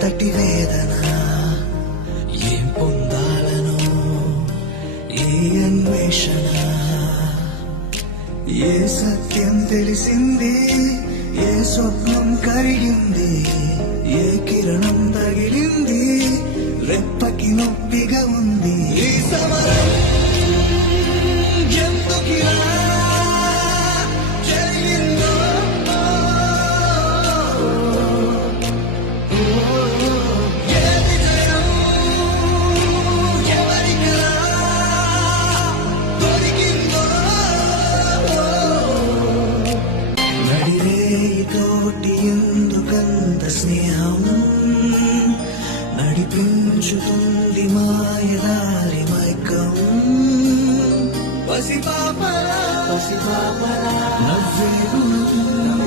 ఎంతటి వేదన ఏం పొందాలను ఏ అన్వేషణ ఏ సత్యం తెలిసింది ఏ స్వప్నం కరిగింది ఏ కిరణం తగిలింది రెప్పకి నొప్పిగా ఉంది ఈ సమరం ఎందుకిలా జరిగిందో ఏ విజయం ఎవరికలా దొరికిందో నడిరేయితోటి ఎందుకంత స్నేహం నడిపించుతుంది మాయదారి మైకం పసిపాపలా నవ్వే గుణం